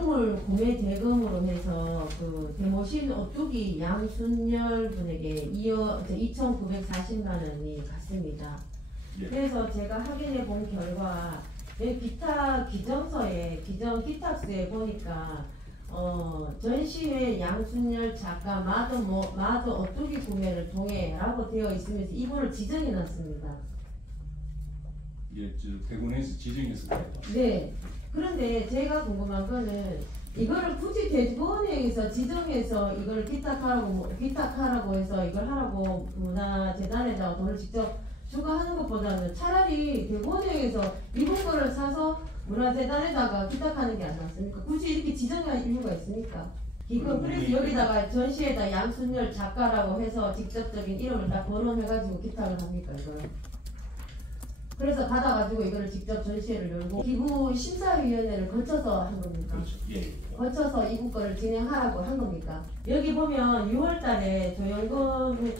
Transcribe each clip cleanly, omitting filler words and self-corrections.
조형물 구매 대금으로 해서 그 대모신 오뚜기 양순열 분에게 2,940만 원이 갔습니다. 예. 그래서 제가 확인해 본 결과 기타 기정서에 기정 기탁서에 보니까 전시회 양순열 작가 마도 오뚜기 구매를 통해라고 되어 있으면서 이분을 지정해 놨습니다. 예, 대구내에서 지정했을까요? 네. 그런데 제가 궁금한 거는 이거를 굳이 대구원에서 지정해서 이걸 기탁하라고 해서 이걸 하라고 문화재단에다가 돈을 직접 추가하는 것보다는 차라리 대구원에서 이분 거를 사서 문화재단에다가 기탁하는 게 안 낫습니까? 굳이 이렇게 지정할 이유가 있습니까? 그래서 여기다가 전시에다 양순열 작가라고 해서 직접적인 이름을 다 번호해가지고 기탁을 합니까 이거를? 그래서 받아가지고 이거를 직접 전시회를 열고 기부 심사위원회를 거쳐서 한 겁니까? 그렇죠. 예. 거쳐서 이부 거를 진행하라고 한 겁니까? 여기 보면 6월달에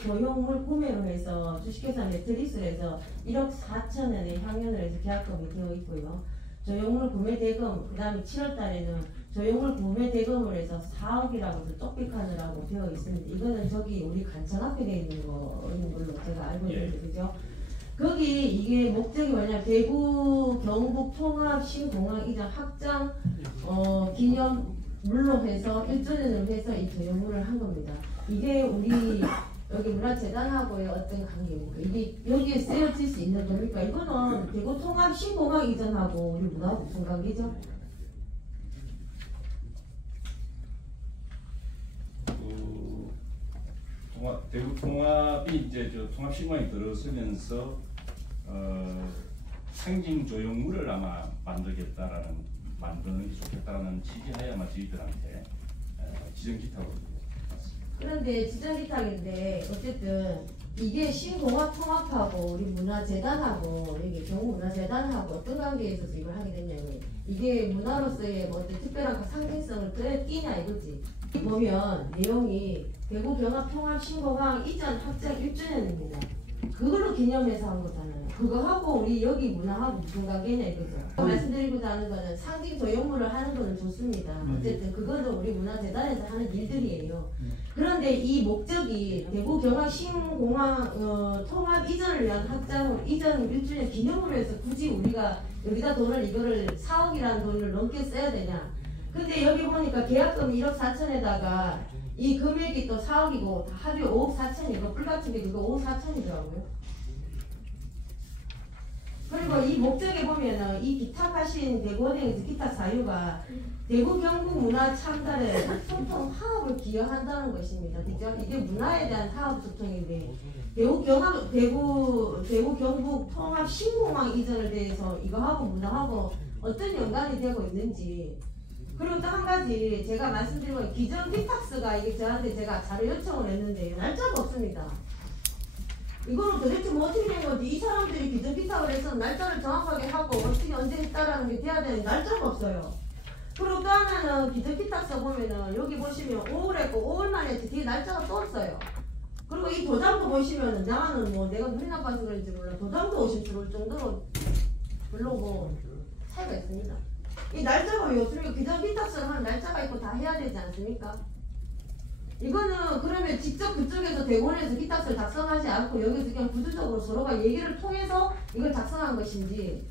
조형물 구매로 해서 주식회사 매트리스를 해서 1억 4천원에 향연을 해서 계약금이 되어 있고요. 조형물 구매 대금, 그 다음에 7월달에는 조형물 구매 대금을 해서 4억이라고 해서 쪽빅하느라고 되어 있습니다. 이거는 저기 우리 간청 앞에 되어 있는 걸로 제가 알고 있는데, 그죠? 거기 이게 목적이 뭐냐, 대구 경북 통합 신공항 이전 확장 기념물로 해서 1주년을 해서 이 조형물을 한 겁니다. 이게 우리 여기 문화재단하고의 어떤 관계입니까? 이게 여기에 쓰여질 수 있는 겁니까? 이거는 대구 통합 신공항 이전하고 우리 문화하고 무슨 관계죠? 대구 통합이 이제 통합 신공항이 들어서면서 상징 조형물을 아마 만들는 게 좋겠다라는 취지하에 아마 저희들한테 지정 기탁으로 왔습니다. 그런데 지정 기탁인데 어쨌든 이게 신공합 통합하고 우리 문화재단하고 여기 경북문화재단하고 어떤 관계에 있어서 이걸 하게 됐냐면 이게 문화로서의 뭐 어떤 특별한 상징성을 끼냐 이거지. 보면 내용이 대구 경합 통합 신공항 이전 확장 1주년입니다. 그걸로 기념해서 한 거잖아요. 그거하고 우리 여기 문화하고 무슨 관계냐 이거죠. 말씀드리고자 하는 거는 상징 조형물을 하는 거는 좋습니다. 어쨌든 그거는 우리 문화재단에서 하는 일들이에요. 그런데 이 목적이 대구 경합 신공항 통합 이전을 위한 확장으로 이전 1주년 기념으로 해서 굳이 우리가 여기다 돈을 이거를 4억이라는 돈을 넘게 써야 되냐. 근데 여기 보니까 계약금 1억 4천에다가 이 금액이 또 4억이고 합의 5억 4천이고 불같은 게 그거 5억 4천이더라고요. 그리고 이 목적에 보면은 이 기탁하신 대구은행에서 기탁 사유가 대구 경북 문화 창달에 소통 화합을 기여한다는 것입니다. 그죠? 이게 문화에 대한 화합 소통인데 대구 경북 통합 신공항 이전에 대해서 이거하고 문화하고 어떤 연관이 되고 있는지. 그리고 또 한 가지 제가 말씀드린 기존 기탁서가 이게 저한테 제가 자료 요청을 했는데 날짜가 없습니다. 이거는 도대체 뭐 어떻게 된 건지 이 사람들이 기존 기탁을 해서 날짜를 정확하게 하고 어떻게 언제 했다라는 게 돼야 되는데 날짜가 없어요. 그리고 또 하나는 기존 기탁서 보면은 여기 보시면 5월 했고 5월 만에 뒤에 날짜가 또 없어요. 그리고 이 도장도 보시면은 나는 뭐 내가 눈이 나빠서 그런지 몰라 도장도 의심스러울 정도로 별로 뭐 차이가 있습니다. 이 날짜가 왜 없습니까? 기존 기탁서를 하는 날짜가 있고 다 해야 되지 않습니까? 이거는 그러면 직접 그쪽에서 대구원에서 기탁서를 작성하지 않고 여기서 그냥 구조적으로 서로가 얘기를 통해서 이걸 작성한 것인지.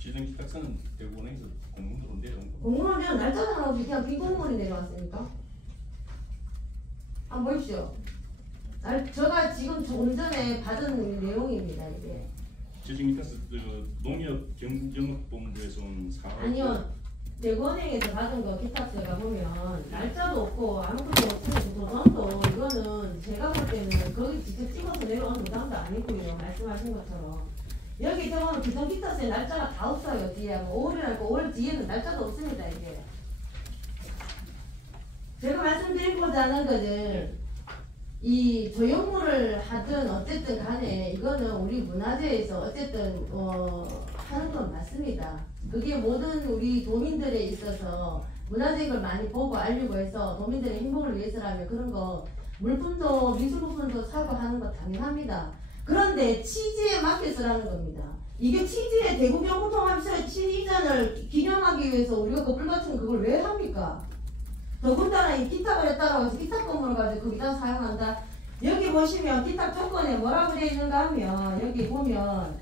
지정 기탁서는 대구원에서 공문으로 내려온 거. 공문으로 내려온 날짜도 하나 없이 그냥 빈 공문이 내려왔습니까? 한번 보십시오. 제가 지금 좀 전에 받은 내용입니다. 이게. 지정 기탁서 농협 경북영업본부에서 온 사업. 아니요. 대구은행에서 받은 거 기탁서가 보면 날짜도 없고 아무것도 없고 도장도 이거는 제가 볼 때는 거기 직접 찍어서 내려온 도장도 아니고요. 말씀하신 것처럼 여기 보면 기존 기탁서에 날짜가 다 없어요. 뒤에 5월이라고 5월 뒤에는 날짜도 없습니다. 이게 제가 말씀드리고자 하는 것은 이 조형물을 하든 어쨌든 간에 이거는 우리 문화재에서 어쨌든 하는 건 맞습니다. 그게 모든 우리 도민들에 있어서 문화재인 걸 많이 보고 알리고 해서 도민들의 행복을 위해서라면 그런 거 물품도 미술부품도 사고 하는 거 당연합니다. 그런데 취지에 맞게서라는 겁니다. 이게 취지에 대구 경북통합시설 이전을 기념하기 기념하기 위해서 우리가 그 불같은 그걸 왜 합니까? 더군다나 이 기탁을 했다라고 해서 기탁 건물을 가지고 거기다 사용한다. 여기 보시면 기탁 조건에 뭐라고 되어 있는가 하면 여기 보면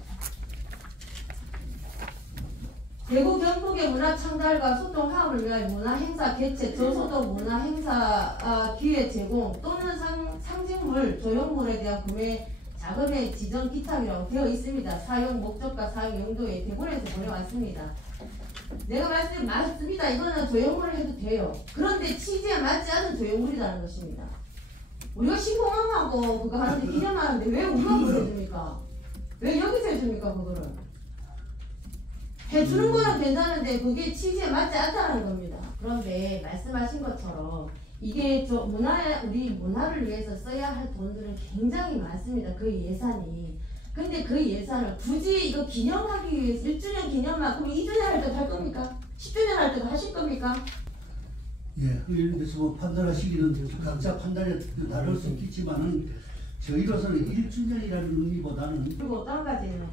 대구 경북의 문화 창달과 소통 화합을 위하여 문화 행사 개최, 저소득 문화 행사 기회 제공 또는 상징물, 조형물에 대한 구매 자금의 지정 기탁이라고 되어 있습니다. 사용 목적과 사용 용도에 대본에서 보내왔습니다. 내가 말씀 맞습니다. 이거는 조형물을 해도 돼요. 그런데 취지에 맞지 않은 조형물이라는 것입니다. 우리가 신공항하고 그거 하는데 기념하는데 왜 우리가 그걸 해줍니까? 왜 여기서 해줍니까 그거를? 해주는 거는 괜찮은데 그게 취지에 맞지 않다는 겁니다. 그런데 말씀하신 것처럼 이게 우리 문화를 위해서 써야 할 돈들은 굉장히 많습니다. 그 예산이. 근데 그 예산을 굳이 이거 기념하기 위해서 1주년 기념만 그럼 2주년 할 때도 할 겁니까? 10주년 할 때도 하실 겁니까? 예, 이런 데서 뭐 판단하시기는 각자 판단에 다를 수 있겠지만은 저희로서는 1주년이라는 의미보다는 그리고 또 한 가지는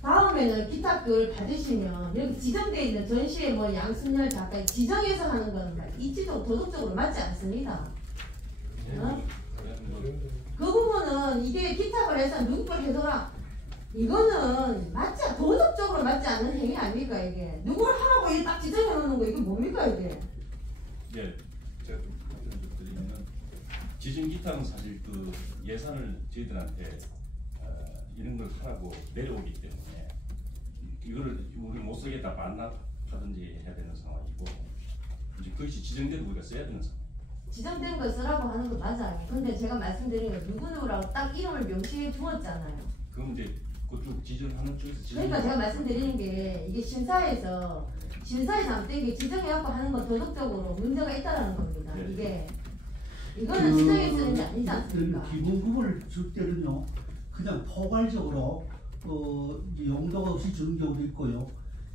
다음에는 기탁을 받으시면 여기 지정되어 있는 전시회 뭐 양순열 작가 지정해서 하는 건 입지적 도덕적으로 맞지 않습니다. 어? 그 부분은 이게 기탁을 해서 누구 걸 해줘라 이거는 도덕적으로 맞지 않는 행위 아닙니까 이게? 누굴 하라고 이게 딱 지정해 놓는 거 이게 뭡니까 이게? 예, 제가 좀 답변을 좀 드리면은 지정 기탁은 사실 그 예산을 저희들한테 이런 걸 하라고 내려오기 때문에 이거를 우리 못 쓰겠다 반납하든지 해야 되는 상황이고 이제 그것이 지정대로 우리가 써야 되는 상황. 지정된 걸 쓰라고 하는 거 맞아요. 근데 제가 말씀드린 건 누구누구라고 딱 이름을 명시해 두었잖아요. 그럼 이제 그쪽 지정하는 쪽에서 그러니까 제가 말씀드리는 게 이게 심사에서 아무튼 이게 지정해갖고 하는 건 도덕적으로 문제가 있다라는 겁니다. 네. 이거는 지정해 쓰는 게 아니지 않습니까? 기본급을 줄 때는요 그냥 포괄적으로 용도가 없이 주는 경우도 있고요.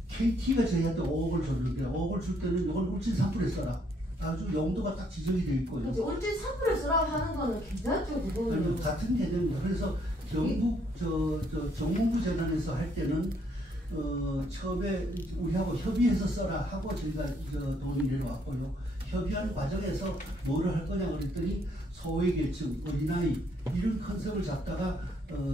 KT가 저희한테 5억을 줬는데 5억을 줄 때는 이걸 울진 산불에 써라. 아주 용도가 딱 지정이 되어 있고요. 그렇죠. 울진 산불에 쓰라고 하는 거는 괜찮죠 그거는. 같은 개념입니다. 그래서 경북 정문부 재단에서 할 때는 처음에 우리하고 협의해서 써라 하고 저희가 돈이 내려왔고요. 협의하는 과정에서 뭐를 할 거냐 그랬더니 소외계층, 어린아이 이런 컨셉을 잡다가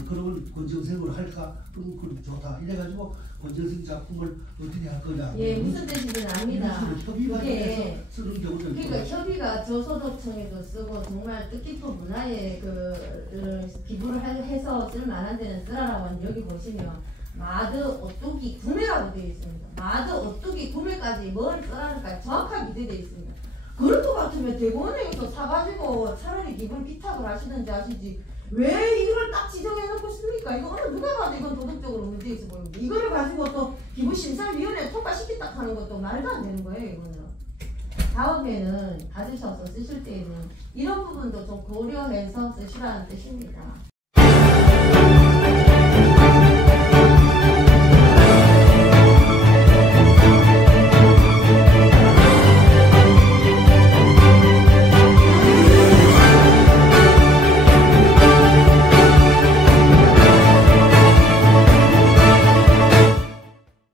그러면 권정생으로 할까? 그럼 그럼 좋다. 이래가지고 권정생 작품을 어떻게 할 거냐. 예, 무슨 뜻인지는 압니다. 협의 과정에서 쓰는 경우도 있고. 그러니까 협의가 저소득층에도 쓰고 정말 뜻깊은 문화에 기부를 해서 쓸 만한 데는 쓰라라고 하는데 여기 보시면 마드 오뚜기 구매라고 되어 있습니다. 마드 오뚜기 구매까지 뭘 쓰라는까 정확하게 기재되어 있습니다. 그럴 것 같으면 대공원에서 사가지고 차라리 기부를 기탁을 하시든지 하시지 왜 이걸 딱 지정해놓고 씁니까? 이거 누가 봐도 이건 도덕적으로 문제 있어 보입니다. 이거를 가지고 또 기부심사위원회 통과시켰다 하는 것도 말도 안 되는 거예요. 이거는 다음에는 받으셔서 쓰실 때에는 이런 부분도 좀 고려해서 쓰시라는 뜻입니다.